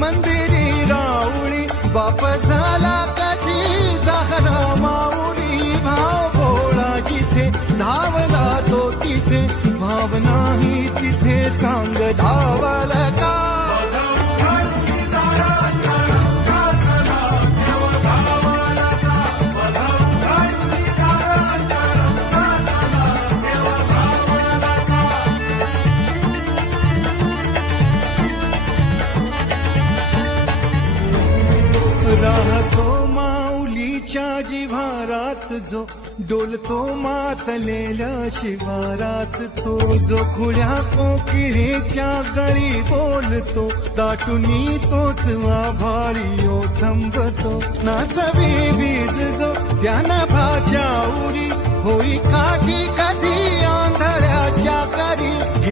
मंदिरी राऊळी बाप झाला कधी जाहरा माऊली भाव भोळा जिथे धावला तो तिथे भावना ही तिथे सांग धावल का राहतो माऊलीच्या जिव्हारात जो डोलतो मातलेल्या शिवारात तो जो खुल्या कोकिळेच्या गळी बोलतो दाटुनी तोच आभाळी ओ थंबतो नाचवी बीज जो त्या नभाच्या उरी होई काठी कधी आंधळ्याच्या